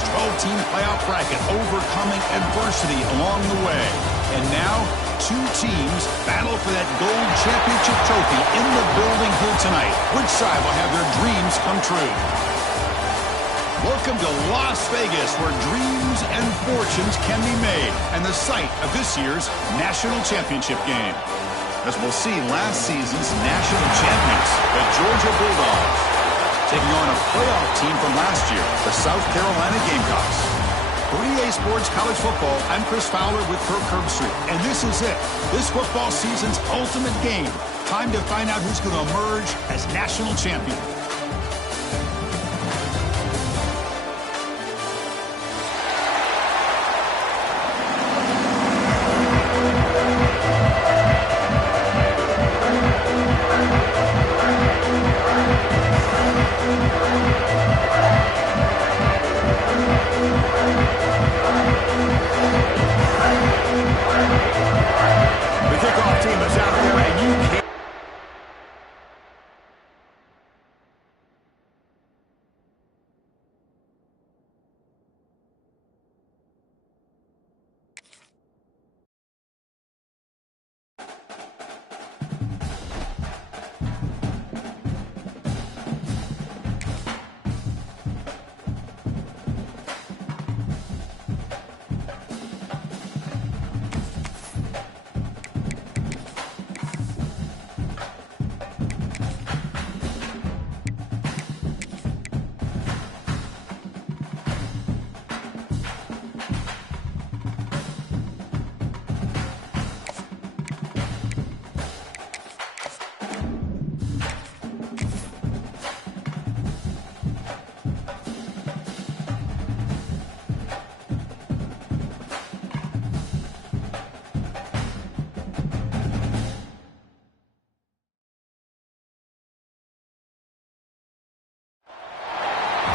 this 12-team playoff bracket, overcoming adversity along the way. And now, two teams battle for that gold championship trophy in the building here tonight. Which side will have their dreams come true? Welcome to Las Vegas, where dreams and fortunes can be made, and the site of this year's national championship game. As we'll see, last season's national champions, the Georgia Bulldogs, taking on a playoff team from last year, the South Carolina Gamecocks. For EA Sports College Football, I'm Chris Fowler with Kirk Herbstreit, and this is it. This football season's ultimate game. Time to find out who's going to emerge as national champion.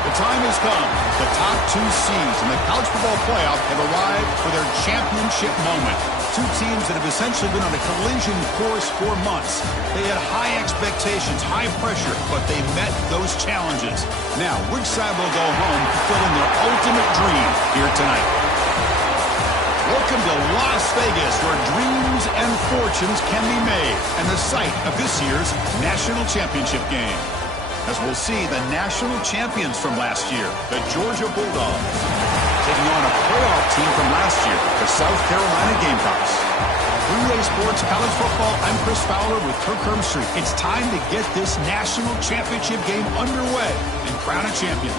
The time has come. The top two seeds in the college football playoff have arrived for their championship moment. Two teams that have essentially been on a collision course for months. They had high expectations, high pressure, but they met those challenges. Now, which side will go home fulfilling their ultimate dream here tonight? Welcome to Las Vegas, where dreams and fortunes can be made, and the site of this year's national championship game. As we'll see, the national champions from last year, the Georgia Bulldogs, taking on a playoff team from last year, the South Carolina Gamecocks. For EA Sports College Football, I'm Chris Fowler with Kirk Herbstreit. It's time to get this national championship game underway and crown a champion.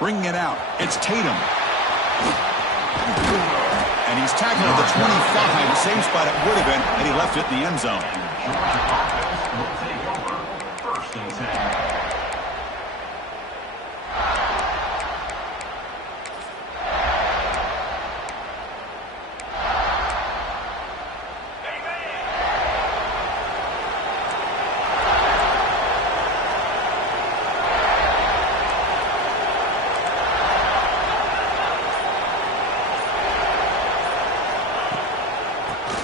Bringing it out, it's Tatum. And he's tackled at the 25, same spot it would have been, and he left it in the end zone. First and 10.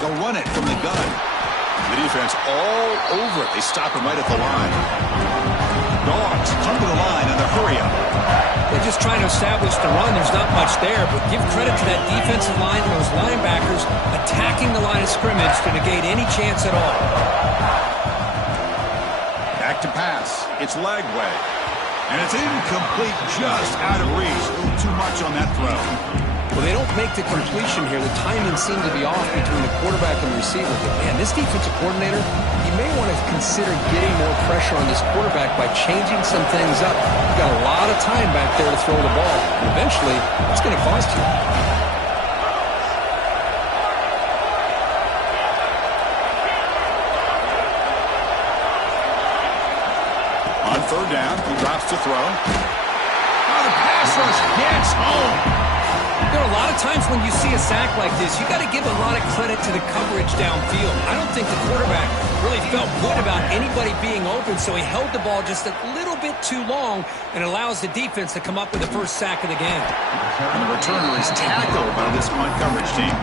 They'll run it from the gun. The defense all over it. They stop him right at the line. Dogs come to the line in the hurry-up. They're just trying to establish the run. There's not much there, but give credit to that defensive line and those linebackers attacking the line of scrimmage to negate any chance at all. Back to pass. It's Lagway. And it's incomplete, just out of reach. A little too much on that throw. Well, they don't make the completion here. The timing seemed to be off between the quarterback and the receiver. But, man, this defensive coordinator, he may want to consider getting more pressure on this quarterback by changing some things up. You've got a lot of time back there to throw the ball. And eventually, it's going to cost you. On third down, he drops to throw. Oh, the pass rush gets home. There are a lot of times when you see a sack like this, you got to give a lot of credit to the coverage downfield. I don't think the quarterback really felt good about anybody being open, so he held the ball just a little bit too long and allows the defense to come up with the first sack of the game. And the returner is tackled by this punt coverage team.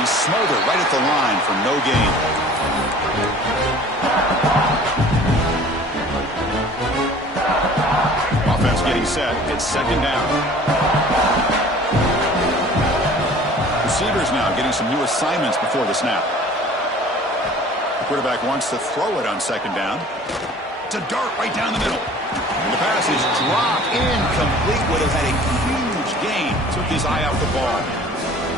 Smolder right at the line for no gain. Offense getting set. It's second down. Receivers now getting some new assignments before the snap. The quarterback wants to throw it on second down. It's a dart right down the middle. And the pass is dropped incomplete. Would have had a huge gain. Took his eye off the ball.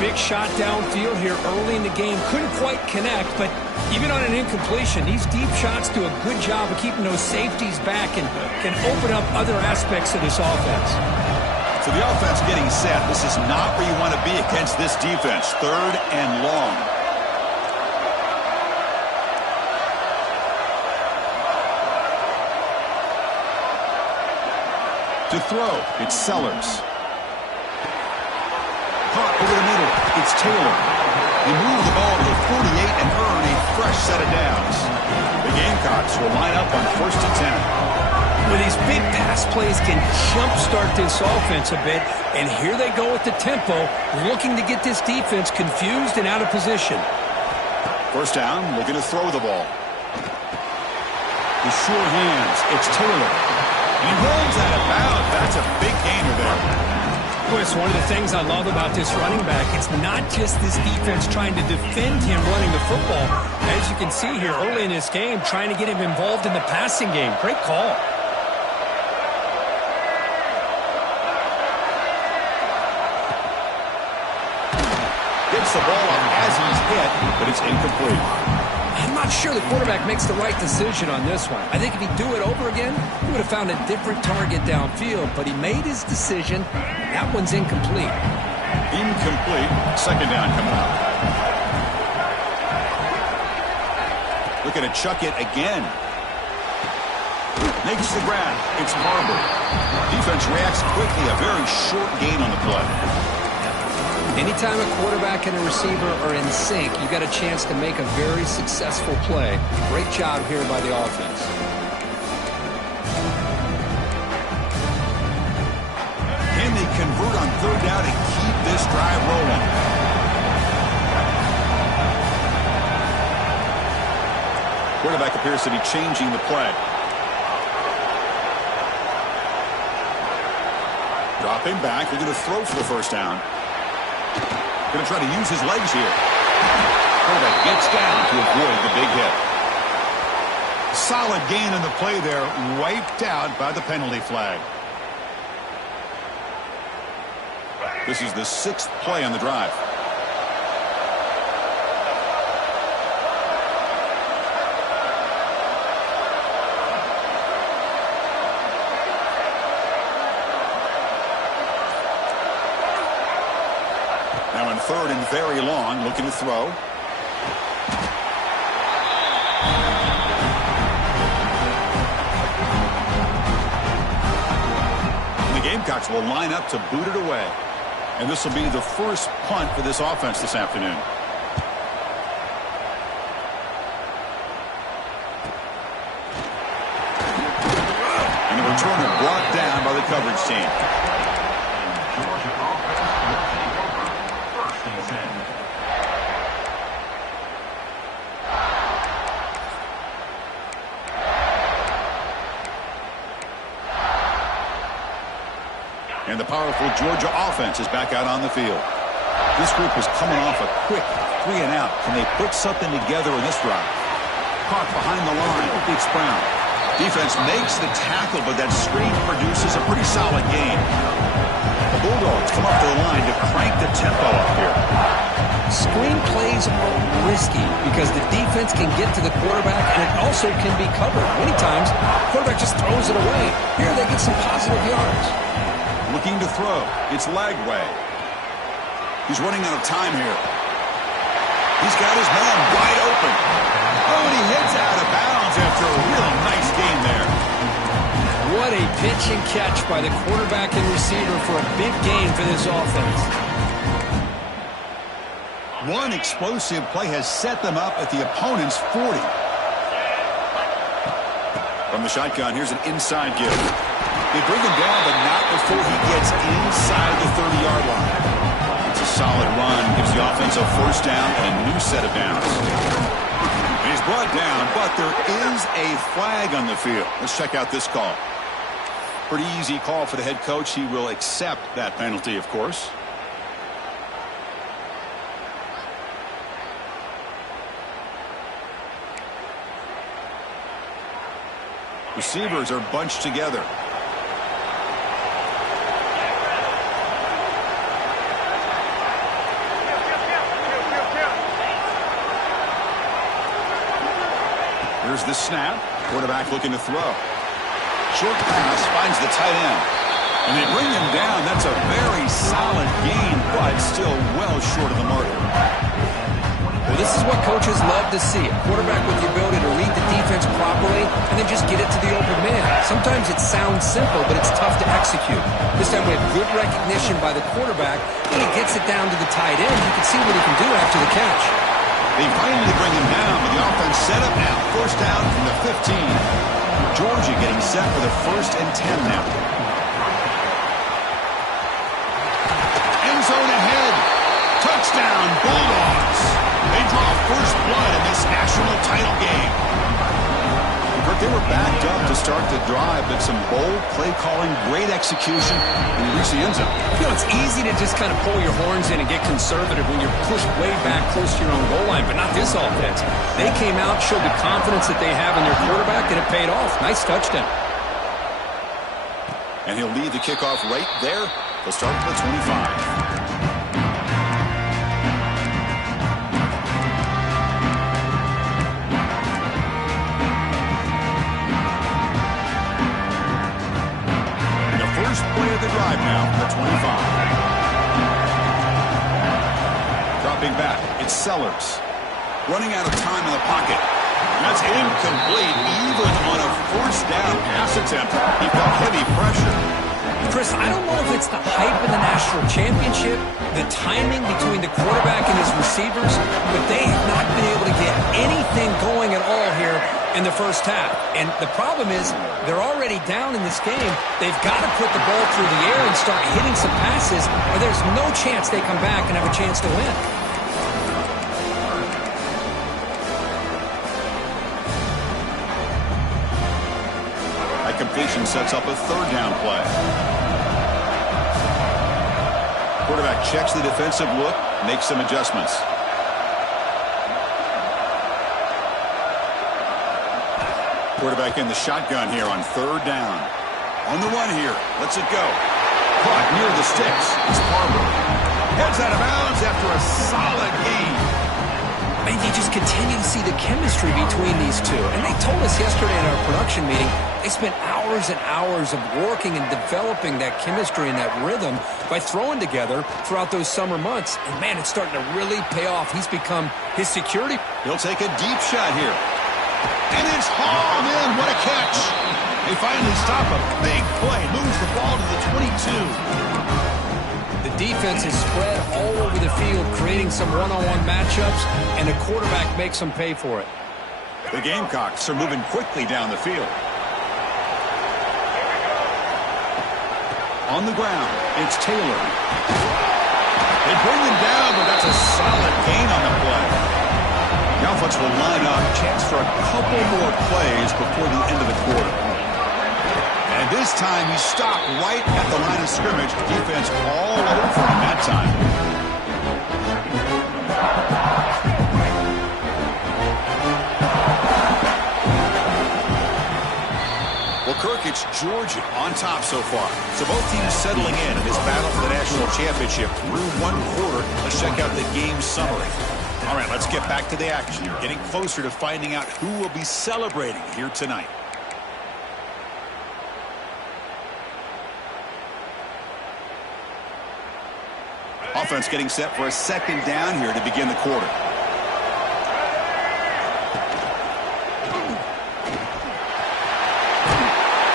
Big shot downfield here early in the game. Couldn't quite connect, but even on an incompletion, these deep shots do a good job of keeping those safeties back and can open up other aspects of this offense. So the offense getting set. This is not where you want to be against this defense. Third and long. To throw, it's Sellers. Caught over the middle. It's Taylor. They move the ball to the 48 and earn a fresh set of downs. The Gamecocks will line up on 1st and 10. Well, these big pass plays can jumpstart this offense a bit, and here they go with the tempo, looking to get this defense confused and out of position. First down, looking to throw the ball. With sure hands, it's Taylor. He runs out of bounds. That's a big gainer there. It's one of the things I love about this running back. It's not just this defense trying to defend him running the football. As you can see here early in this game, trying to get him involved in the passing game. Great call. Gets the ball up as he's hit, but it's incomplete. I'm not sure the quarterback makes the right decision on this one. I think if he'd do it over again, he would have found a different target downfield, but he made his decision. That one's incomplete. Incomplete. Second down coming up. Looking to chuck it again. Makes the grab. It's Barber. Defense reacts quickly. A very short gain on the play. Anytime a quarterback and a receiver are in sync, you got a chance to make a very successful play. Great job here by the offense. Can they convert on third down and keep this drive rolling? Quarterback appears to be changing the play. Dropping back. They're going to throw for the first down. Going to try to use his legs here. Quarterback gets down to avoid the big hit. Solid gain in the play there, wiped out by the penalty flag. This is the 6th play on the drive. Now in third and very long, looking to throw. And the Gamecocks will line up to boot it away. And this will be the first punt for this offense this afternoon. And the returner brought down by the coverage team. And the powerful Georgia offense is back out on the field. This group is coming off a quick 3-and-out. Can they put something together in this drive? Caught behind the line. It's Brown. Defense makes the tackle, but that screen produces a pretty solid gain. Bulldogs come up to the line to crank the tempo up here. Screen plays are risky because the defense can get to the quarterback, and it also can be covered. Many times, the quarterback just throws it away. Here they get some positive yards. Looking to throw. It's Lagway. He's running out of time here. He's got his man wide open. Oh, and he heads out of bounds after a real nice game there. What a pitch and catch by the quarterback and receiver for a big gain for this offense. One explosive play has set them up at the opponent's 40. From the shotgun, here's an inside give. They bring him down, but not before he gets inside the 30-yard line. It's a solid run, gives the offense a first down and a new set of downs. And he's brought down, but there is a flag on the field. Let's check out this call. Pretty easy call for the head coach. He will accept that penalty, of course. Receivers are bunched together. Here's the snap. Quarterback looking to throw. Short pass finds the tight end. And they bring him down. That's a very solid gain, but still well short of the marker. Well, this is what coaches love to see. A quarterback with the ability to read the defense properly and then just get it to the open man. Sometimes it sounds simple, but it's tough to execute. This time we have good recognition by the quarterback. When he gets it down to the tight end, you can see what he can do after the catch. They finally bring him down, but the offense set up now. First down from the 15. Georgia getting set for the 1st and 10 now. End zone ahead. Touchdown, Bulldogs. They draw first blood in this national title game. But they were backed up to start the drive, but some bold play calling, great execution, and they reach the end zone. You know, it's easy to just kind of pull your horns in and get conservative when you're pushed way back close to your own goal line, but not this offense. They came out, showed the confidence that they have in their quarterback, and it paid off. Nice touchdown. And he'll lead the kickoff right there. They'll start with the 25. First play of the drive now from the 25. Dropping back, it's Sellers. Running out of time in the pocket. That's incomplete, even on a first down pass attempt. He felt heavy pressure. Chris, I don't know if it's the hype of the national championship, the timing between the quarterback and his receivers, but they have not been able to get anything going at all here in the first half. And the problem is they're already down in this game. They've got to put the ball through the air and start hitting some passes, or there's no chance they come back and have a chance to win. That completion sets up a third down play. Quarterback checks the defensive look, makes some adjustments. Quarterback in the shotgun here on third down. On the run here. Lets it go. Caught near the sticks. It's Barber. Heads out of bounds after a solid gain. Man, you just continue to see the chemistry between these two. And they told us yesterday in our production meeting, they spent hours and hours of working and developing that chemistry and that rhythm by throwing together throughout those summer months. And, man, it's starting to really pay off. He's become his security. He'll take a deep shot here. And it's hauled in. What a catch. They finally stop a big play. Moves the ball to the 22. The defense is spread all over the field, creating some one-on-one matchups, and the quarterback makes them pay for it. The Gamecocks are moving quickly down the field. On the ground, it's Taylor. They bring him down, but that's a solid gain on the play. The offense will line up. Chance for a couple more plays before the end of the quarter. And this time he stopped right at the line of scrimmage. Defense all over him that time. We'll Kirk, it's Georgia on top so far. So both teams settling in this battle for the national championship through one quarter. Let's check out the game summary. All right, let's get back to the action. Getting closer to finding out who will be celebrating here tonight. Offense getting set for a second down here to begin the quarter.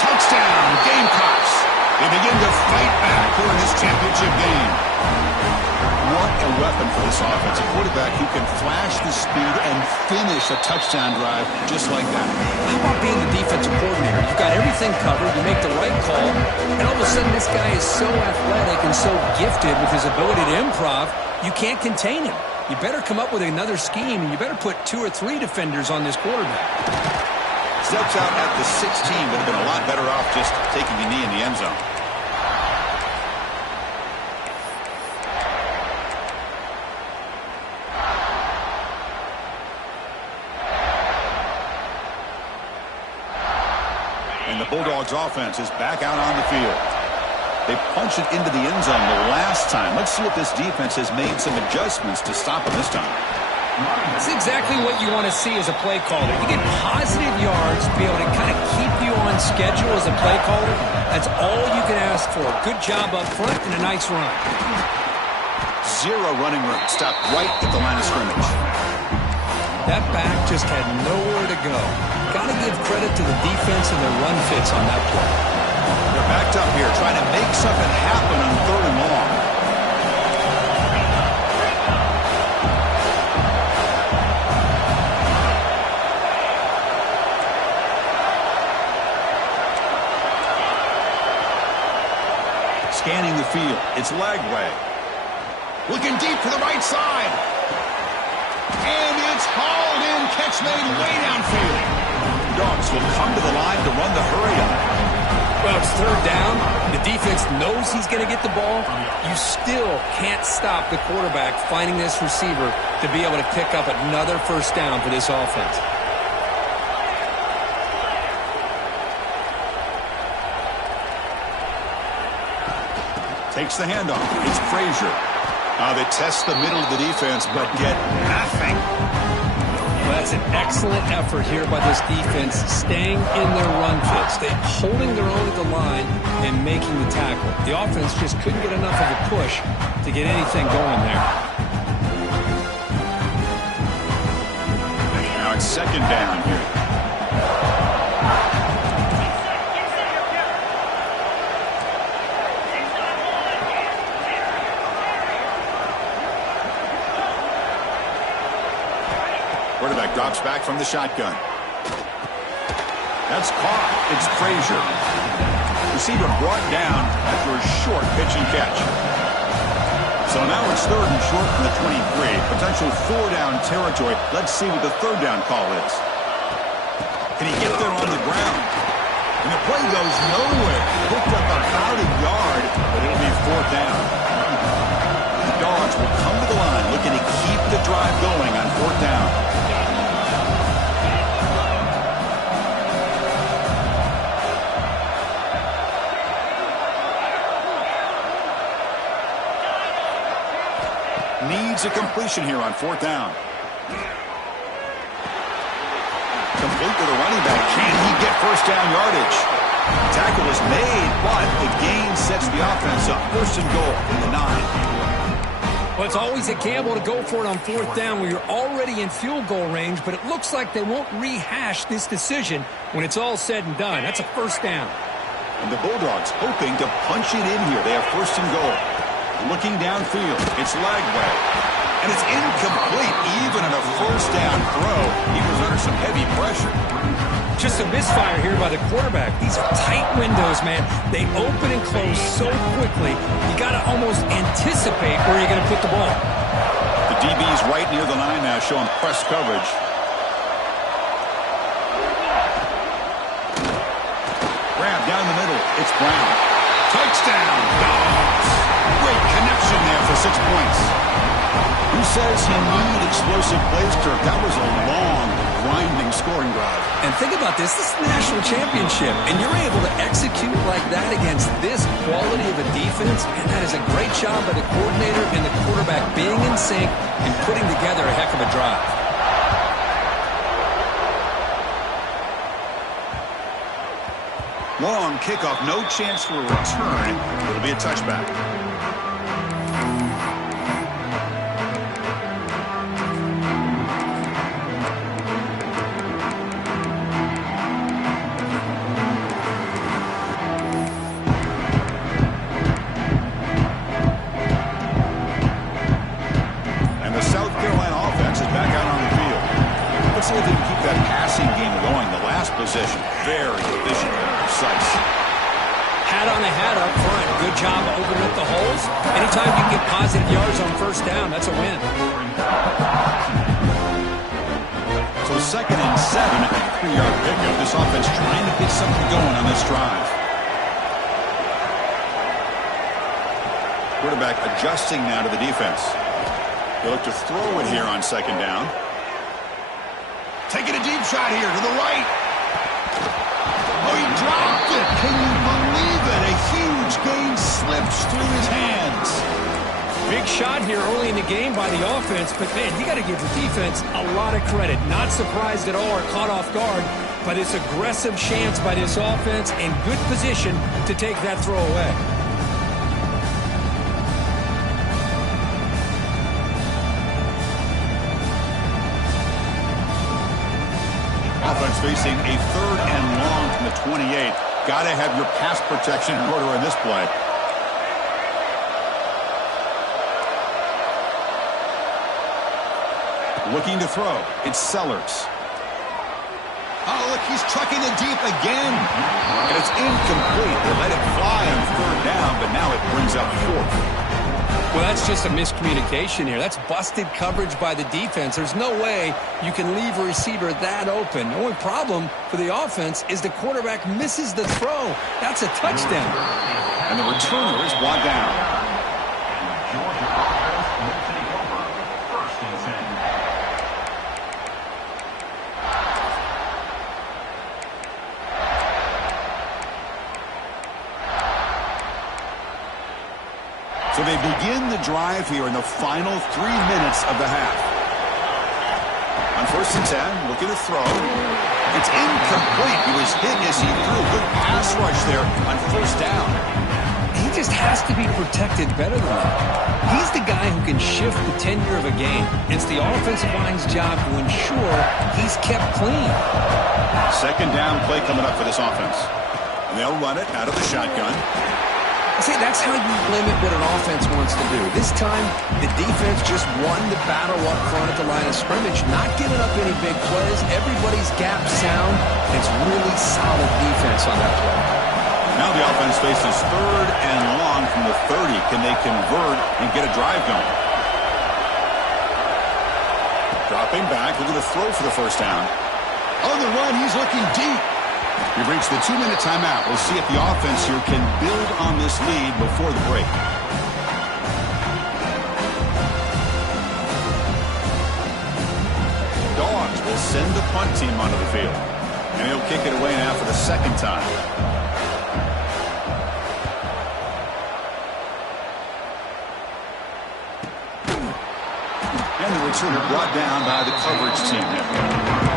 Touchdown, Gamecocks. They begin to fight back here in this championship game. What a weapon for this offense. A quarterback who can flash the speed and finish a touchdown drive just like that. How about being the defensive coordinator? You've got everything covered. You make the right call. And all of a sudden, this guy is so athletic and so gifted with his ability to improv, you can't contain him. You better come up with another scheme, and you better put 2 or 3 defenders on this quarterback. Steps out at the 16, but have been a lot better off just taking a knee in the end zone. And the Bulldogs offense is back out on the field. They punched it into the end zone the last time. Let's see if this defense has made some adjustments to stop them this time. That's exactly what you want to see as a play caller. You get positive yards to be able to kind of keep you on schedule as a play caller. That's all you can ask for. Good job up front and a nice run. 0 running room. Stopped right at the line of scrimmage. That back just had nowhere to go. Got to give credit to the defense and their run fits on that play. They're backed up here trying to make something happen on 3rd and long. Scanning the field. It's Lagway. Looking deep to the right side. And it's hauled in. Catch made way downfield. Dogs will come to the line to run the hurry on. Well, it's 3rd down. The defense knows he's going to get the ball. You still can't stop the quarterback finding this receiver to be able to pick up another 1st down for this offense. Takes the handoff. It's Frazier. They test the middle of the defense, but get nothing. Well, that's an excellent effort here by this defense, staying in their run fits. They're holding their own at the line and making the tackle. The offense just couldn't get enough of a push to get anything going there. Now it's 2nd down here. Quarterback drops back from the shotgun. That's caught. It's Frazier. Receiver brought down after a short pitch and catch. So now it's 3rd and short from the 23. Potential 4-down territory. Let's see what the 3rd down call is. Can he get there on the ground? And the play goes nowhere. Picked up about a yard, but it'll be 4th down. The Dogs will come to the line looking to keep the drive going on 4th down. Needs a completion here on 4th down. Complete to the running back. Can he get 1st down yardage? Tackle is made, but the gain sets the offense up. 1st and goal from the 9. Well, it's always a gamble to go for it on 4th down where you're already in field goal range, but it looks like they won't rehash this decision when it's all said and done. That's a 1st down. And the Bulldogs hoping to punch it in here. They have 1st and goal. Looking downfield, it's Lagway. And it's incomplete, even in a 1st down throw. He was under some heavy pressure. Just a misfire here by the quarterback. These are tight windows, man. They open and close so quickly, you got to almost anticipate where you're going to put the ball. The DB's right near the line now, showing press coverage. Grab down the middle. It's Brown. Touchdown, Dogs. Great connection there for 6 points. Who says you need explosive plays, Kirk? That was a long, grinding scoring drive. And think about this. This is the national championship, and you're able to execute like that against this quality of a defense, and that is a great job by the coordinator and the quarterback being in sync and putting together a heck of a drive. Long kickoff, no chance for a return. It'll be a touchback. And the South Carolina offense is back out on the field. Let's see if they can keep that passing game going. The last possession, very efficient and precise. Hat on a hat up front. Good job opening up the holes. Anytime you get positive yards on first down, that's a win. So 2nd and 7 and a 3-yard pickup. This offense trying to get something going on this drive. Quarterback adjusting now to the defense. They look to throw it here on 2nd down. Taking a deep shot here to the right. Oh, he dropped it. Can you believe it? A huge gain slips through his hands. Big shot here early in the game by the offense, but, man, you got to give the defense a lot of credit. Not surprised at all or caught off guard by this aggressive chance by this offense and good position to take that throw away. Offense facing a 3rd and long from the 28. Got to have your pass protection in order in this play. Looking to throw. It's Sellers. Oh, look, he's trucking it deep again. And it's incomplete. They let it fly on 3rd down, but now it brings up 4th. Well, that's just a miscommunication here. That's busted coverage by the defense. There's no way you can leave a receiver that open. The only problem for the offense is the quarterback misses the throw. That's a touchdown. And the returner is brought down. So they begin the drive here in the final 3 minutes of the half. On 1st and 10, looking to throw. It's incomplete. He was hit as he threw. Good pass rush there on 1st down. He just has to be protected better than that. He's the guy who can shift the tenure of a game. It's the offensive line's job to ensure he's kept clean. 2nd down play coming up for this offense. And they'll run it out of the shotgun. See, that's how you limit what an offense wants to do. This time, the defense just won the battle up front at the line of scrimmage, not giving up any big plays. Everybody's gap sound. It's really solid defense on that play. Now the offense faces 3rd and long from the 30. Can they convert and get a drive going? Dropping back, looking to throw for the 1st down. On the run, he's looking deep. We've reached the 2-minute timeout. We'll see if the offense here can build on this lead before the break. Dogs will send the punt team onto the field. And he'll kick it away now for the 2nd time. And the returner brought down by the coverage team there.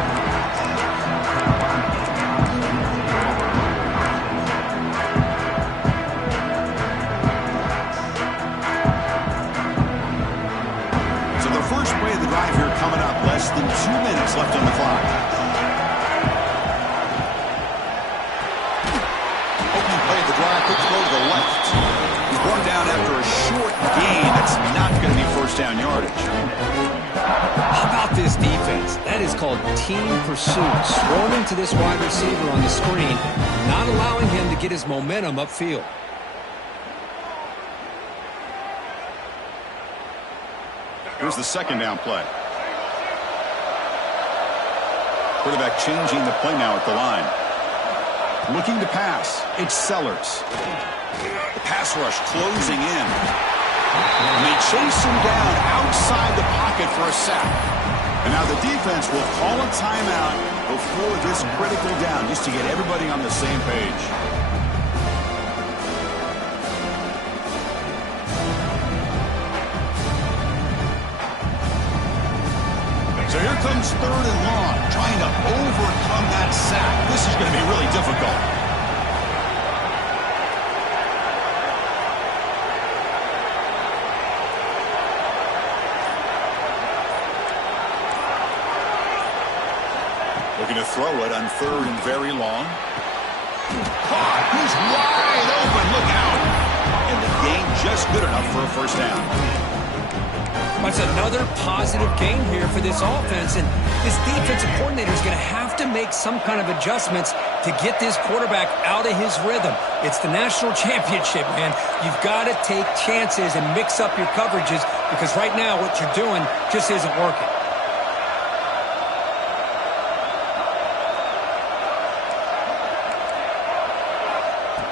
Drive here coming up. Less than 2 minutes left on the clock. Opening play of the drive. Quick throw to the left. He's brought down after a short gain. That's not going to be 1st down yardage. How about this defense? That is called team pursuit. Swarming to this wide receiver on the screen, not allowing him to get his momentum upfield. Here's the 2nd down play. Quarterback changing the play now at the line. Looking to pass. It's Sellers. The pass rush closing in. And they chase him down outside the pocket for a sack. And now the defense will call a timeout before this critical down, just to get everybody on the same page. So here comes 3rd and long, trying to overcome that sack. This is going to be really difficult. Looking to throw it on 3rd and very long. Caught! He's wide open. Look out! And the gain just good enough for a first down. That's another positive gain here for this offense, and this defensive coordinator is going to have to make some kind of adjustments to get this quarterback out of his rhythm. It's the national championship, man. You've got to take chances and mix up your coverages, because right now what you're doing just isn't working.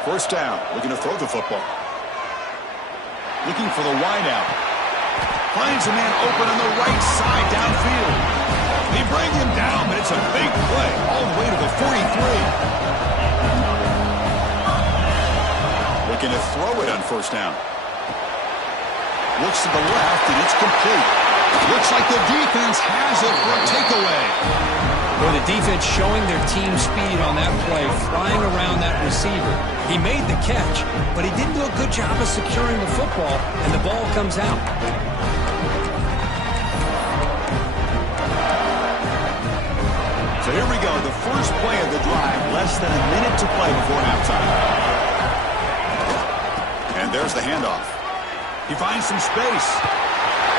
First down, looking to throw the football. Looking for the wideout. Finds a man open on the right side downfield. They bring him down, but it's a big play all the way to the 43. Looking to throw it on first down. Looks to the left, and it's complete. Looks like the defense has it for a takeaway. Well, the defense showing their team speed on that play, flying around that receiver. He made the catch, but he didn't do a good job of securing the football, and the ball comes out. So here we go, the first play of the drive, less than a minute to play before halftime. And there's the handoff. He finds some space.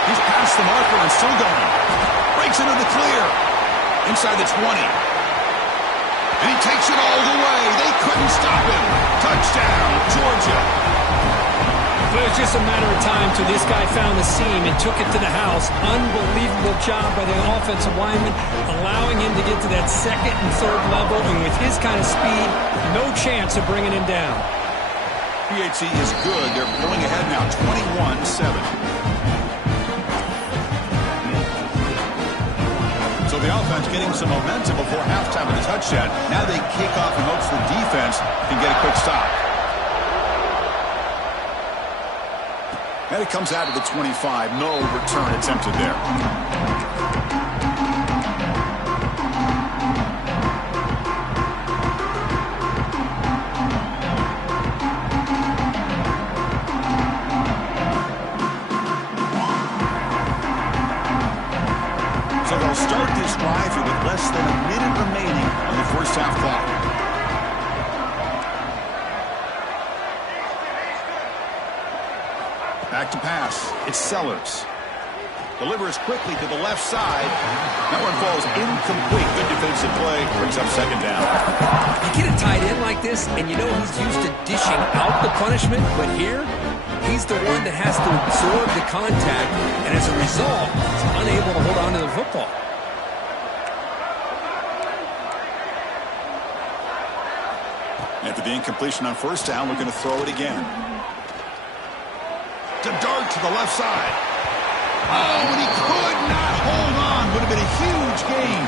He's past the marker and still going. Breaks into the clear. Inside the 20. And he takes it all the way. They couldn't stop him. Touchdown, Georgia. But it was just a matter of time till this guy found the seam and took it to the house. Unbelievable job by the offensive lineman, allowing him to get to that 2nd and 3rd level. And with his kind of speed, no chance of bringing him down. PHC is good. They're pulling ahead now, 21-7. So the offense getting some momentum before halftime with a touchdown. Now they kick off in hopes the defense can get a quick stop. And it comes out to the 25. No return attempted there. So they'll start this drive here with less than a minute remaining on the first half clock. Back to pass. It's Sellers. Delivers quickly to the left side. That one falls incomplete. Good defensive play. Brings up second down. You get a tight end like this, and you know he's used to dishing out the punishment, but here, he's the one that has to absorb the contact, and as a result, he's unable to hold on to the football. After the incompletion on first down, we're going to throw it again. To dart to the left side. Oh, and he could not hold on. Would have been a huge gain.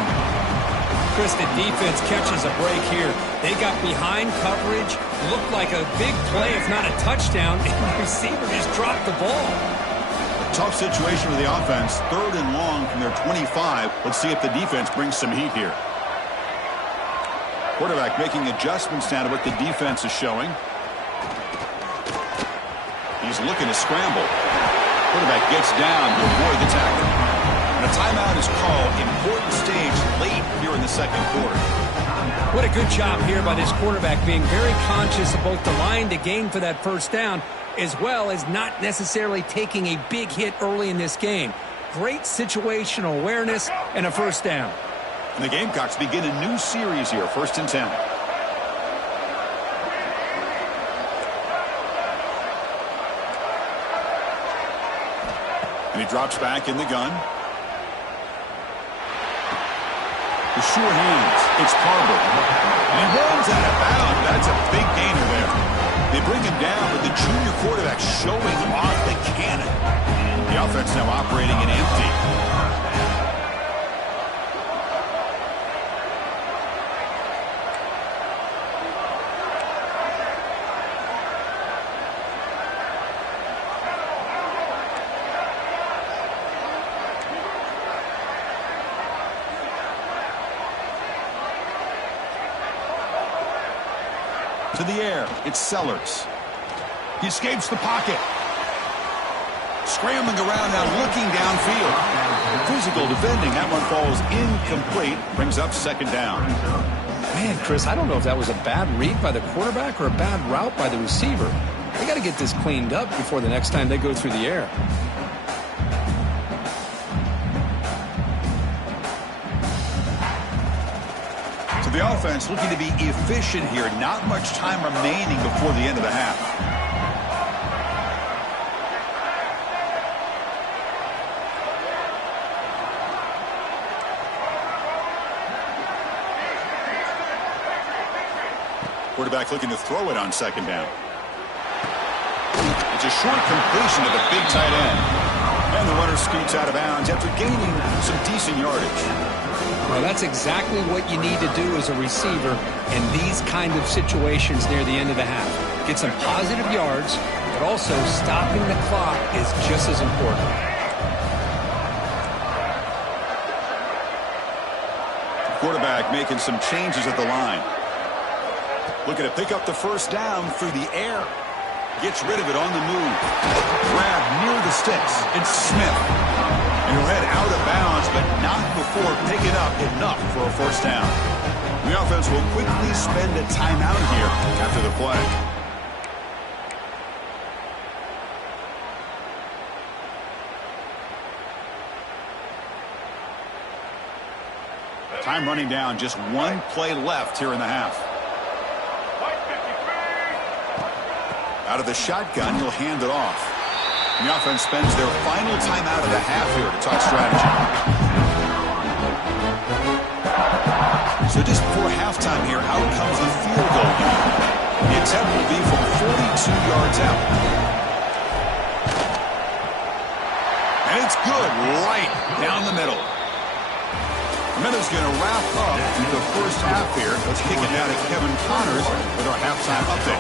Chris, the defense catches a break here. They got behind coverage, looked like a big play, if not a touchdown, and the receiver just dropped the ball. A tough situation with the offense. 3rd and long from their 25. Let's see if the defense brings some heat here. Quarterback making adjustments now to what the defense is showing. He's looking to scramble. Quarterback gets down to avoid the tackle. And a timeout is called. Important stage late here in the second quarter. What a good job here by this quarterback, being very conscious of both the line to gain for that first down, as well as not necessarily taking a big hit early in this game. Great situational awareness and a first down. And the Gamecocks begin a new series here, 1st and 10. And he drops back in the gun. The sure hands. It's Carver. And he rolls out of bounds. That's a big gainer there. They bring him down, but the junior quarterback showing off the cannon. The offense now operating in empty. To the air, it's Sellers. He escapes the pocket. Scrambling around now, looking downfield. Physical defending. That one falls incomplete. Brings up second down. Man, Chris, I don't know if that was a bad read by the quarterback or a bad route by the receiver. They got to get this cleaned up before the next time they go through the air. So the offense looking to be efficient here. Not much time remaining before the end of the half. Quarterback looking to throw it on second down. It's a short completion to the big tight end. And the runner scoots out of bounds after gaining some decent yardage. Well, that's exactly what you need to do as a receiver in these kind of situations near the end of the half. Get some positive yards, but also stopping the clock is just as important. Quarterback making some changes at the line. Looking to pick up the first down through the air. Gets rid of it on the move. Grab near the sticks. It's Smith. And he'll head out of bounds, but not before picking up enough for a first down. The offense will quickly spend a timeout here after the play. Time running down. Just one play left here in the half. Out of the shotgun, he'll hand it off. And the offense spends their final timeout of the half here to talk strategy. So just before halftime here, out comes the field goal unit. The attempt will be from 42 yards out. And it's good, right down the middle. The Minnows going to wrap up the first half here. Let's kick it down to Kevin Connors with our halftime update.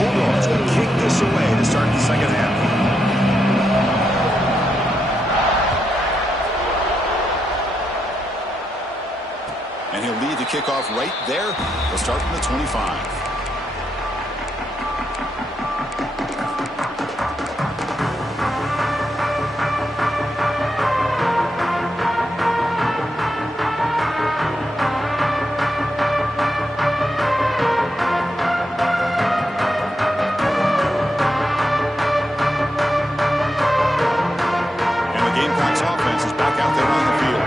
Bulldogs will kick this away to start the second half. And he'll lead the kickoff right there. We'll start from the 25. And the Gamecocks offense is back out there on the field.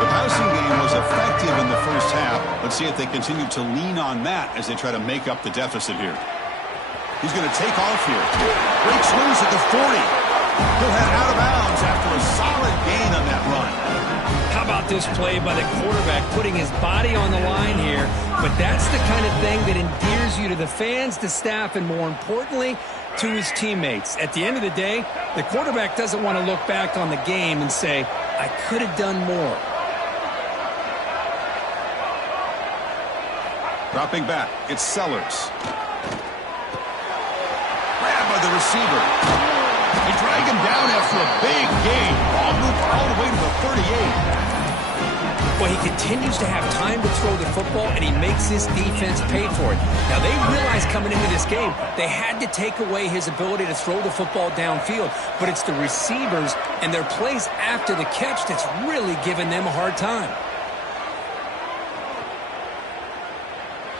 The passing game was effective in the first half. Let's see if they continue to lean on that as they try to make up the deficit here. He's going to take off here. Breaks loose at the 40. He'll head out of bounds after a solid gain on that run. How about this play by the quarterback, putting his body on the line here? But that's the kind of thing that endears you to the fans, the staff, and more importantly, to his teammates. At the end of the day, the quarterback doesn't want to look back on the game and say, I could have done more. Dropping back, it's Sellers. Grabbed by the receiver. They drag him down after a big gain. Ball moved all the way to the 38. Well, he continues to have time to throw the football, and he makes this defense pay for it. Now, they realized coming into this game they had to take away his ability to throw the football downfield, but it's the receivers and their plays after the catch that's really giving them a hard time.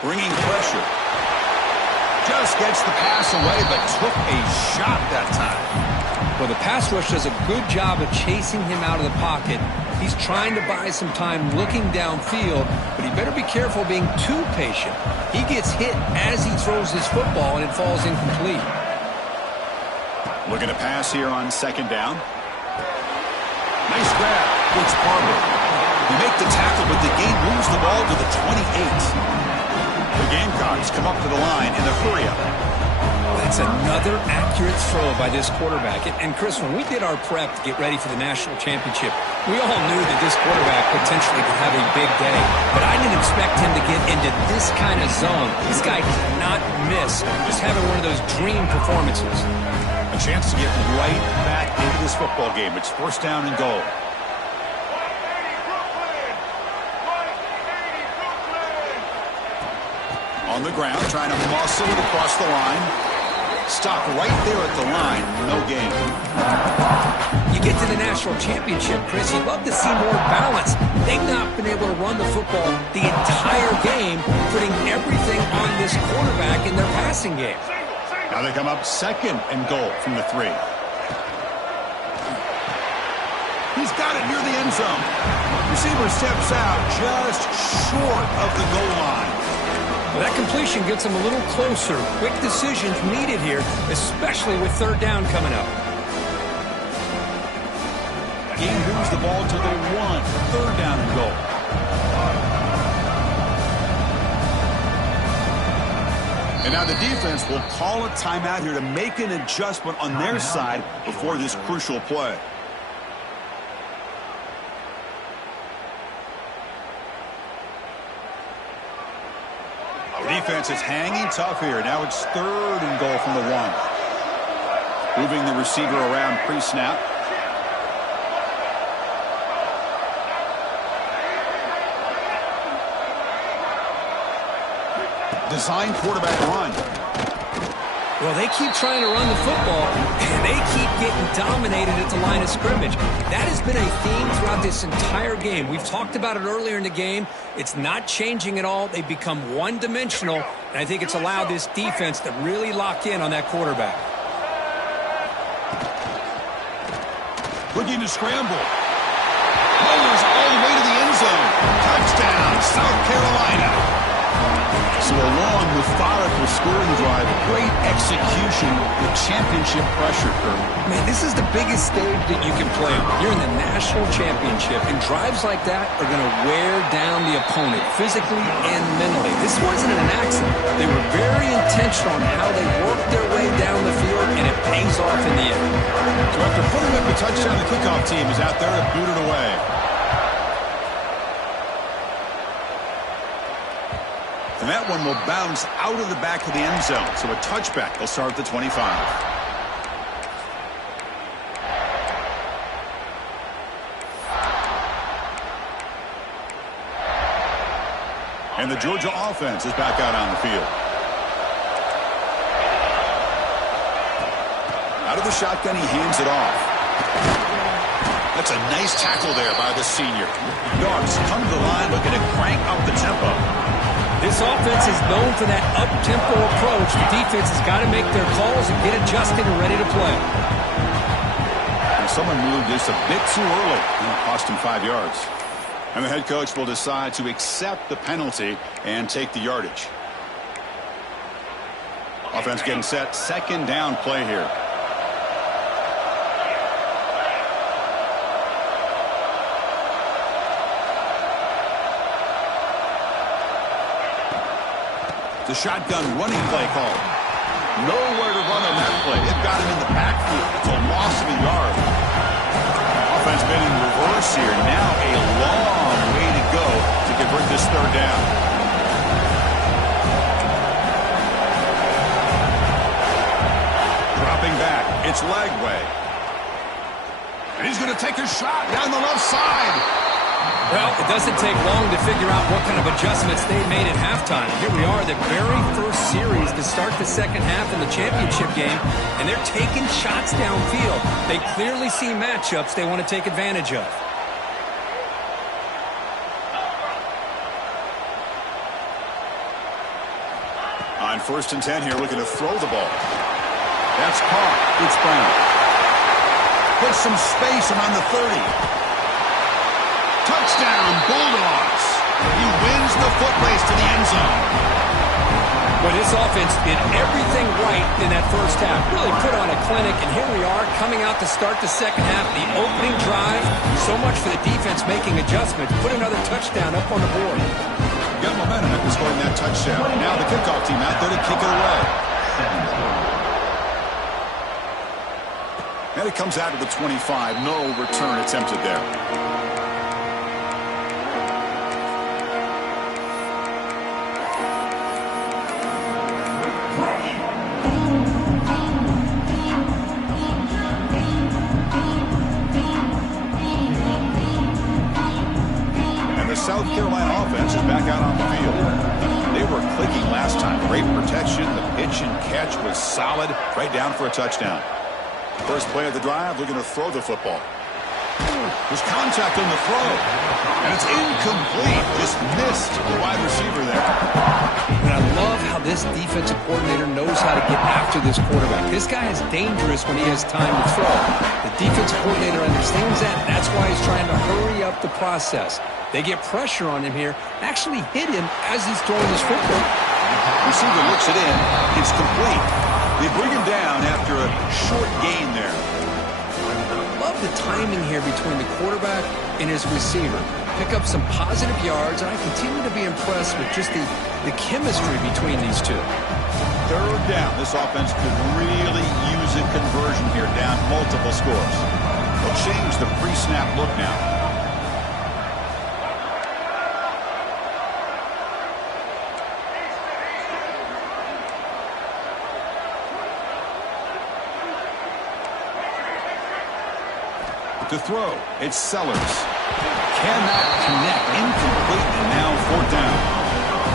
Bringing pressure. Just gets the pass away, but took a shot that time. Well, the pass rush does a good job of chasing him out of the pocket. He's trying to buy some time looking downfield, but he better be careful being too patient. He gets hit as he throws his football, and it falls incomplete. Looking to pass here on second down. Nice grab. It's Barber. They make the tackle, but the game moves the ball to the 28. The Gamecocks come up to the line in a hurry-up. That's another accurate throw by this quarterback. And Chris, when we did our prep to get ready for the national championship, we all knew that this quarterback potentially could have a big day. But I didn't expect him to get into this kind of zone. This guy cannot miss. Just having one of those dream performances. A chance to get right back into this football game. It's first down and goal. On the ground, trying to muscle it across the line. Stop right there at the line. No gain. You get to the national championship, Chris, you'd love to see more balance. They've not been able to run the football the entire game, putting everything on this quarterback in their passing game. Now they come up second and goal from the 3. He's got it near the end zone. Receiver steps out just short of the goal line. Well, that completion gets them a little closer. Quick decisions needed here, especially with third down coming up. He moves the ball to the 1. Third down and goal. And now the defense will call a timeout here to make an adjustment on their side before this crucial play. Defense is hanging tough here. Now it's third and goal from the 1. Moving the receiver around pre-snap. Design quarterback run. Well, they keep trying to run the football, and they keep getting dominated at the line of scrimmage. That has been a theme throughout this entire game. We've talked about it earlier in the game. It's not changing at all. They've become one-dimensional, and I think it's allowed this defense to really lock in on that quarterback. Looking to scramble. Rolls all the way to the end zone. Touchdown, South Carolina. So a long, methodical scoring drive, great execution with championship pressure, Kurt. Man, this is the biggest stage that you can play on. You're in the national championship, and drives like that are going to wear down the opponent physically and mentally. This wasn't an accident. They were very intentional on how they worked their way down the field, and it pays off in the end. So after putting up a touchdown, the kickoff team is out there to boot it away. And that one will bounce out of the back of the end zone. So a touchback. They'll start at the 25. And the Georgia offense is back out on the field. Out of the shotgun, he hands it off. That's a nice tackle there by the senior. Dogs come to the line looking to crank up the tempo. This offense is known for that up-tempo approach. The defense has got to make their calls and get adjusted and ready to play. And someone moved this a bit too early. And it cost him 5 yards. And the head coach will decide to accept the penalty and take the yardage. Offense getting set. Second down play here. The shotgun running play call. Nowhere to run on that play. They've got him in the backfield. It's a loss of a yard. Offense been in reverse here. Now a long way to go to convert this third down. Dropping back. It's Lagway. And he's going to take a shot down the left side. Well, it doesn't take long to figure out what kind of adjustments they made at halftime. Here we are, the very first series to start the second half in the championship game, and they're taking shots downfield. They clearly see matchups they want to take advantage of. On 1st and 10 here, looking to throw the ball. That's caught. It's Brown. Puts some space around the 30. Touchdown, Bulldogs. He wins the foot race to the end zone. Well, this offense did everything right in that first half. Really put on a clinic, and here we are coming out to start the second half. The opening drive, so much for the defense making adjustments. Put another touchdown up on the board. Got momentum after scoring that touchdown. Now the kickoff team out there to kick it away. And it comes out to the 25. No return attempted there. South Carolina offense is back out on the field. They were clicking last time. Great protection. The pitch and catch was solid. Right down for a touchdown. First play of the drive, looking to throw the football. There's contact on the throw. And it's incomplete. Just missed the wide receiver there. And I love how this defensive coordinator knows how to get after this quarterback. This guy is dangerous when he has time to throw. The defensive coordinator understands that. That's why he's trying to hurry up the process. They get pressure on him here, actually hit him as he's throwing his football. Receiver looks it in. It's complete. They bring him down after a short gain there. Love the timing here between the quarterback and his receiver. Pick up some positive yards, and I continue to be impressed with just the chemistry between these two. Third down. This offense could really use a conversion here, down multiple scores. They'll change the pre-snap look now. To throw, it's Sellers. Cannot connect, incomplete, and now fourth down.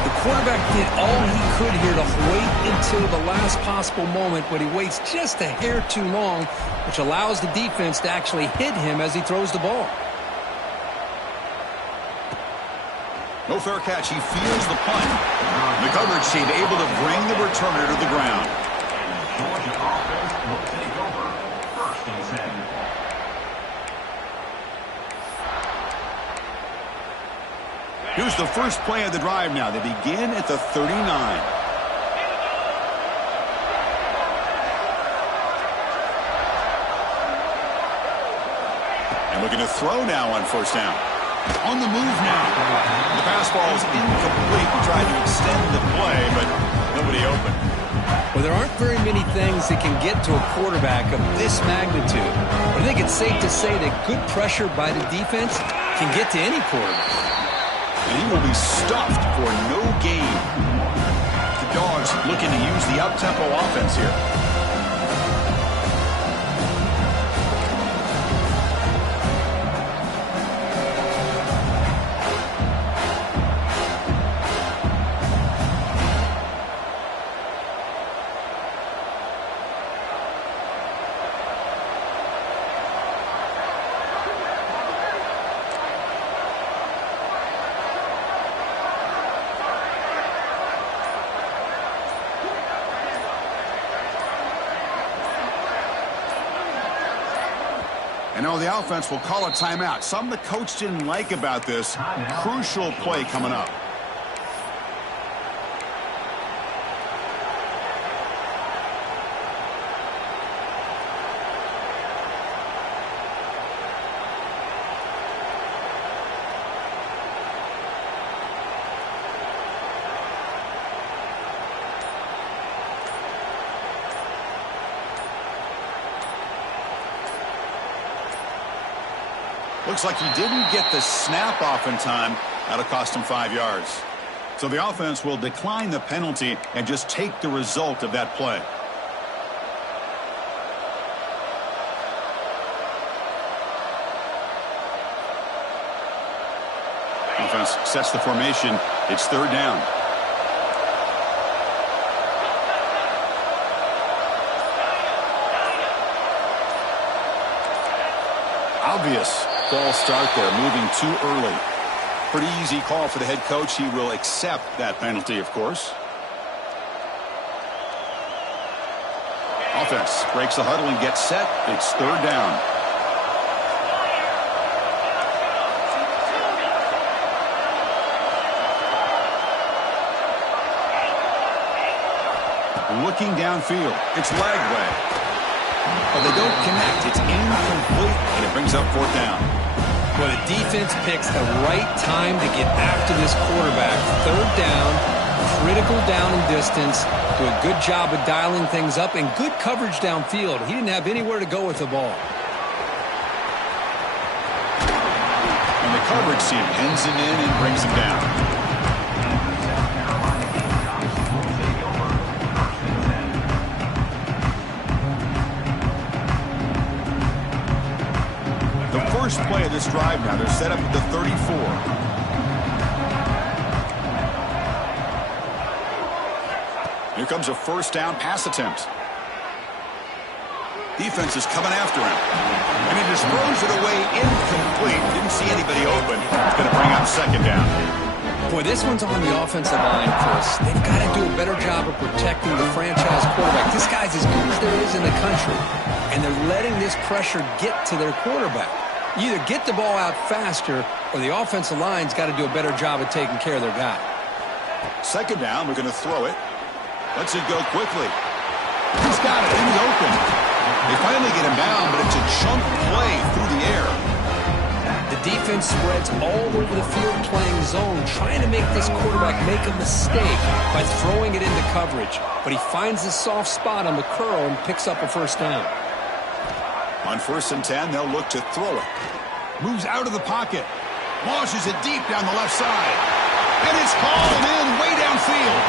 The quarterback did all he could here to wait until the last possible moment, but he waits just a hair too long, which allows the defense to actually hit him as he throws the ball. No fair catch. He feels the punt. The coverage team able to bring the returner to the ground. Georgia offense will take over first and 10. Here's the first play of the drive now. They begin at the 39. And looking to throw now on first down. On the move now. The pass ball is incomplete. He tried to extend the play, but nobody open. Well, there aren't very many things that can get to a quarterback of this magnitude. But I think it's safe to say that good pressure by the defense can get to any quarterback. And he will be stuffed for no gain. The Dogs looking to use the up-tempo offense here. And now the offense will call a timeout. Something the coach didn't like about this. Crucial play coming up. Looks like he didn't get the snap off in time. That'll cost him 5 yards. So the offense will decline the penalty and just take the result of that play. Offense sets the formation. It's third down. Obvious false start there, moving too early. Pretty easy call for the head coach. He will accept that penalty, of course. Offense breaks the huddle and gets set. It's third down. Looking downfield. It's Lagway. But they don't connect. It's incomplete, and it brings up fourth down. Well, the defense picks the right time to get after this quarterback. Third down, Critical down and distance. Do a good job of dialing things up and good coverage downfield. He didn't have anywhere to go with the ball. And the coverage team pins him in and brings him down. First play of this drive now. They're set up at the 34. Here comes a first down pass attempt. Defense is coming after him. And he just throws it away incomplete. Didn't see anybody open. It's going to bring up second down. Boy, this one's on the offensive line, Chris. They've got to do a better job of protecting the franchise quarterback. This guy's as good as there is in the country. And they're letting this pressure get to their quarterback. You either get the ball out faster or the offensive line's got to do a better job of taking care of their guy. Second down, we're going to throw it. Lets it go quickly. He's got it in the open. They finally get him down, but it's a chunk play through the air. The defense spreads all over the field playing zone, trying to make this quarterback make a mistake by throwing it into coverage. But he finds the soft spot on the curl and picks up a first down. On 1st and 10, they'll look to throw it. Moves out of the pocket. Launches it deep down the left side. And it's hauled in way downfield.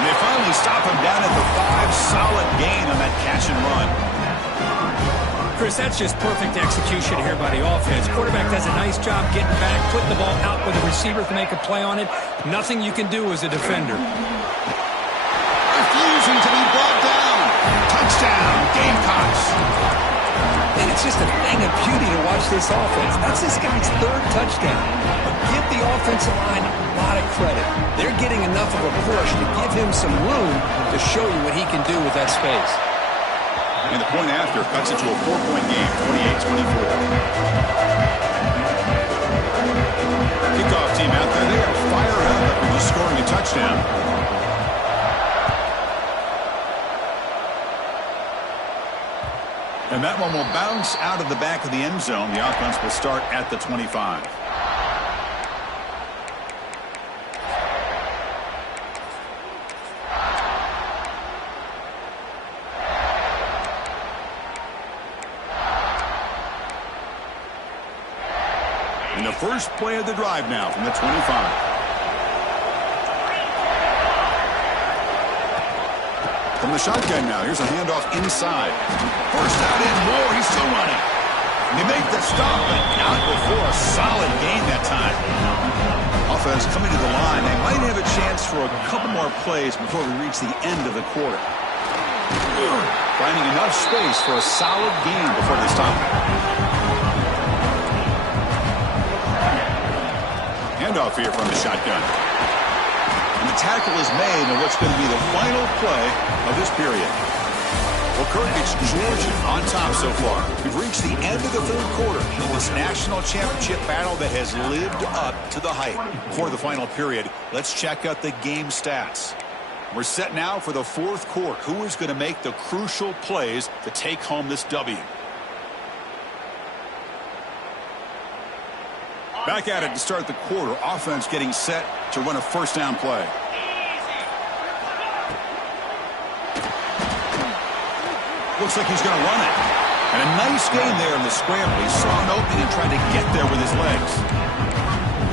And they finally stop him down at the 5. Solid gain on that catch and run. Chris, that's just perfect execution here by the offense. Quarterback does a nice job getting back, putting the ball out with the receiver to make a play on it. Nothing you can do as a defender. Refusing to be brought down. Touchdown, Gamecocks. And it's just a thing of beauty to watch this offense. That's this guy's 3rd touchdown. But give the offensive line a lot of credit. They're getting enough of a push to give him some room to show you what he can do with that space. And the point after cuts it to a 4-point game, 28-24. Kickoff team out there, they are fired up after just scoring a touchdown. And that one will bounce out of the back of the end zone. The offense will start at the 25. And the first play of the drive now from the 25. From the shotgun now, here's a handoff inside. First out in Moore, he's still running. They make the stop, but not before a solid gain that time. Offense coming to the line. They might have a chance for a couple more plays before we reach the end of the quarter. Finding enough space for a solid gain before they stop. Handoff here from the shotgun. And the tackle is made on what's going to be the final play of this period. Well, Kirk, it's Georgia on top so far. We've reached the end of the 3rd quarter in this national championship battle that has lived up to the hype. For the final period, let's check out the game stats. We're set now for the 4th quarter. Who is going to make the crucial plays to take home this W? Back at it to start the quarter. Offense getting set to run a first down play. Looks like he's going to run it. And a nice gain there in the scramble. He saw an opening and tried to get there with his legs.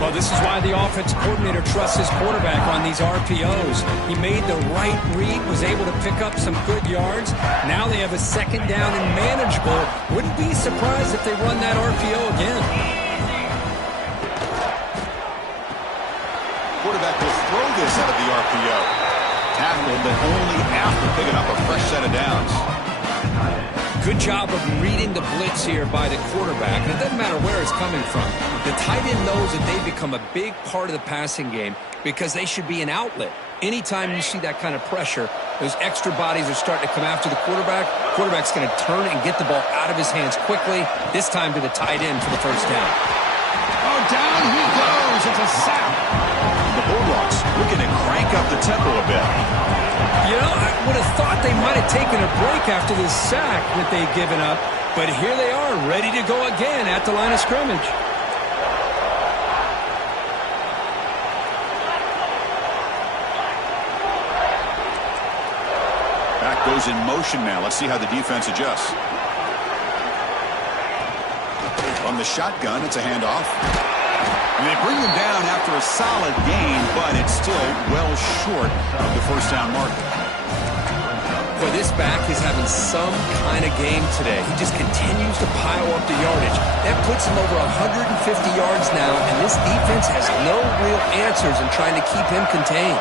Well, this is why the offense coordinator trusts his quarterback on these RPOs. He made the right read, was able to pick up some good yards. Now they have a second down and manageable. Wouldn't be surprised if they run that RPO again. Quarterback will throw this out of the RPO. Tackled, but only after picking up a fresh set of downs. Good job of reading the blitz here by the quarterback. And it doesn't matter where it's coming from. The tight end knows that they've become a big part of the passing game because they should be an outlet. Anytime you see that kind of pressure, those extra bodies are starting to come after the quarterback. Quarterback's going to turn and get the ball out of his hands quickly, this time to the tight end for the first down. Oh, down he goes. It's a sack. The Bulldogs looking to crank up the tempo a bit. You know, I would have thought they might have taken a break after this sack that they've given up. But here they are, ready to go again at the line of scrimmage. goes in motion now. Let's see how the defense adjusts. On the shotgun, it's a handoff. And they bring them down after a solid gain, but it's still well short of the first down marker. Boy, this back is having some kind of game today. He just continues to pile up the yardage. That puts him over 150 yards now, and this defense has no real answers in trying to keep him contained.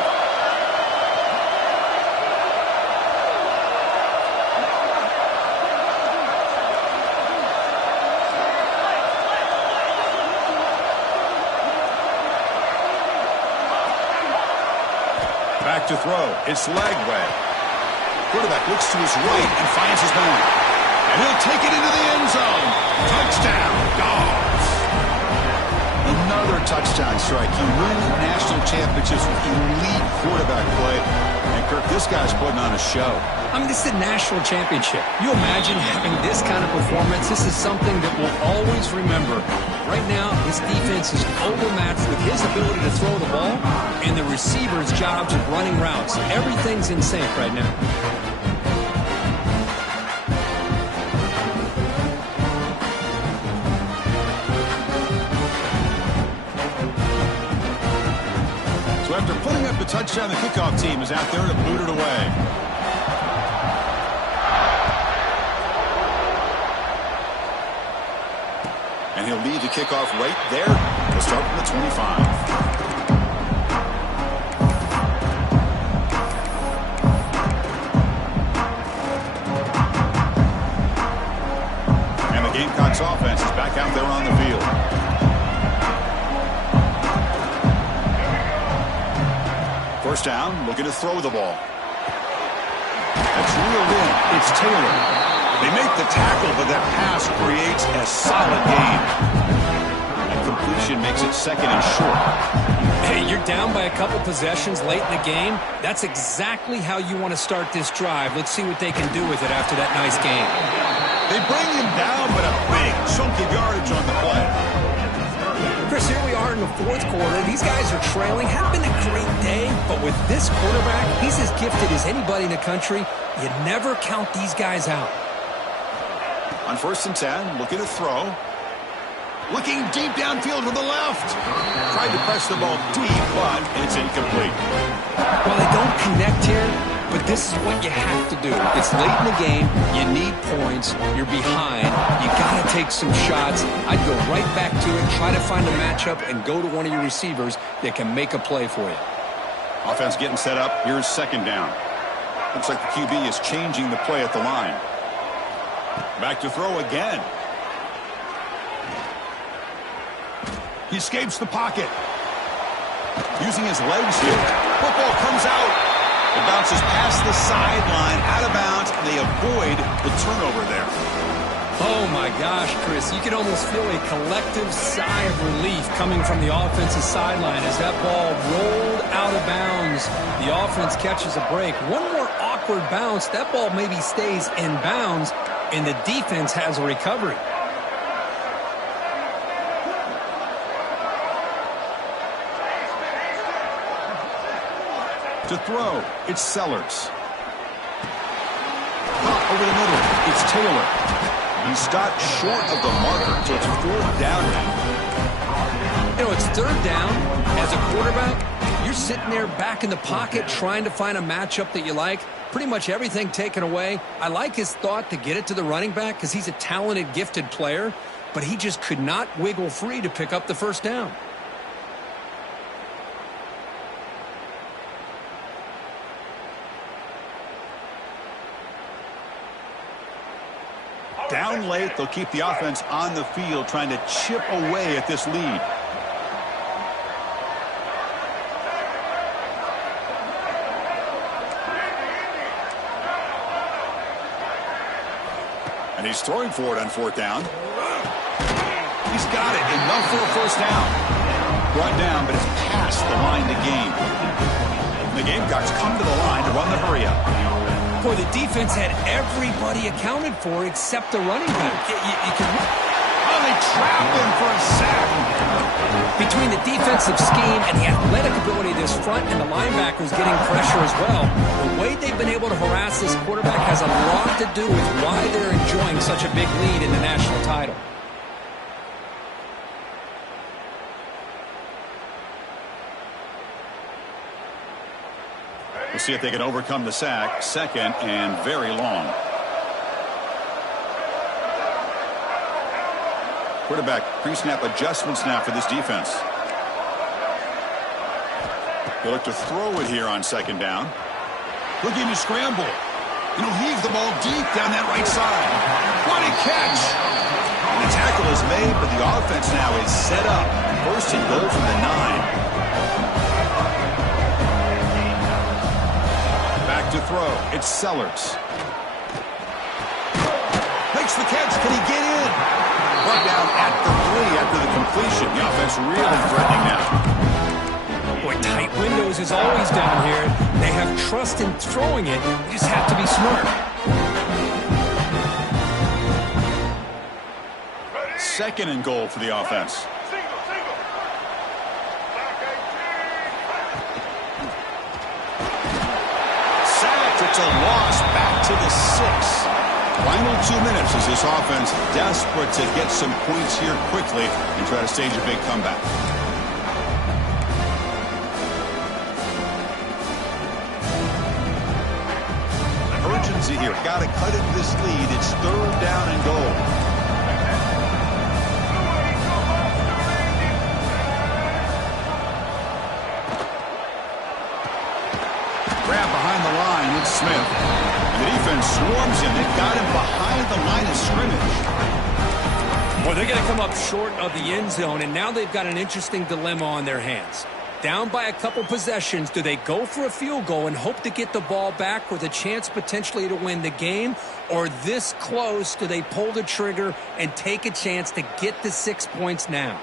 Back to throw. It's Lagway. Quarterback looks to his right and finds his man. And he'll take it into the end zone. Touchdown, Dogs. Another touchdown strike. You win national championships with elite quarterback play. And Kirk, this guy's putting on a show. I mean, this is a national championship. You imagine having this kind of performance? This is something that we'll always remember. Right now, this defense is overmatched with his ability to throw the ball and the receiver's jobs of running routes. Everything's in sync right now. So after putting up the touchdown, the kickoff team is out there to boot it away. And he'll lead the kickoff right there. He'll start from the 25. And the Gamecocks offense is back out there on the field. First down, looking to throw the ball. That's reeled in. It's Taylor. They make the tackle, but that pass creates a solid gain. And completion makes it second and short. Hey, you're down by a couple possessions late in the game. That's exactly how you want to start this drive. Let's see what they can do with it after that nice game. They bring him down, but a big chunk of yardage on the play. Chris, here we are in the fourth quarter. These guys are trailing. Hadn't been a great day, but with this quarterback, he's as gifted as anybody in the country. You never count these guys out. On 1st and 10, looking to throw. Looking deep downfield to the left. Tried to press the ball deep, but it's incomplete. Well, they don't connect here, but this is what you have to do. It's late in the game. You need points. You're behind. You got to take some shots. I'd go right back to it, try to find a matchup, and go to one of your receivers that can make a play for you. Offense getting set up. Here's second down. Looks like the QB is changing the play at the line. Back to throw again. He escapes the pocket. Using his legs here. Football comes out. It bounces past the sideline, out of bounds, and they avoid the turnover there. Oh, my gosh, Chris. You can almost feel a collective sigh of relief coming from the offensive sideline as that ball rolled out of bounds. The offense catches a break. One more awkward bounce. That ball maybe stays in bounds, and the defense has a recovery. To throw, it's Sellers. Over the middle, it's Taylor. He stopped short of the marker, so it's 4th down now. You know, it's 3rd down. As a quarterback, you're sitting there back in the pocket trying to find a matchup that you like. Pretty much everything taken away. I like his thought to get it to the running back because he's a talented, gifted player, but he just could not wiggle free to pick up the first down. Down late, they'll keep the offense on the field trying to chip away at this lead. And he's throwing for it on 4th down. He's got it. Enough for a first down. Brought down, but it's past the line to gain. The Gamecocks come to the line to run the hurry-up. Boy, the defense had everybody accounted for except the running back. Oh, they trapped him for a sack. Between the defensive scheme and the athletic ability of this front and the linebackers getting pressure as well, the way they've been able to harass this quarterback has a lot to do with why they're enjoying such a big lead in the national title. We'll see if they can overcome the sack. Second and very long. Quarterback pre-snap adjustments now for this defense. They'll look to throw it here on second down. Looking to scramble. And he'll heave the ball deep down that right side. What a catch! And the tackle is made, but the offense now is set up. First and goal from the 9. Back to throw. It's Sellers. Makes the catch. Can he get in? Brought down at the 3 after the completion. The offense really threatening now. Boy, tight windows is always down here. They have trust in throwing it. You just have to be smart. Second and goal for the offense. It's a loss back to the 6. Final 2 minutes as this offense desperate to get some points here quickly and try to stage a big comeback. Urgency here. Got to cut into this lead. It's third down and goal. Grab behind the line. It's Smith. And the defense swarms him. They've got him behind the line of scrimmage. Well, they're going to come up short of the end zone, and now they've got an interesting dilemma on their hands. Down by a couple possessions, do they go for a field goal and hope to get the ball back with a chance potentially to win the game? Or this close, do they pull the trigger and take a chance to get the 6 points now?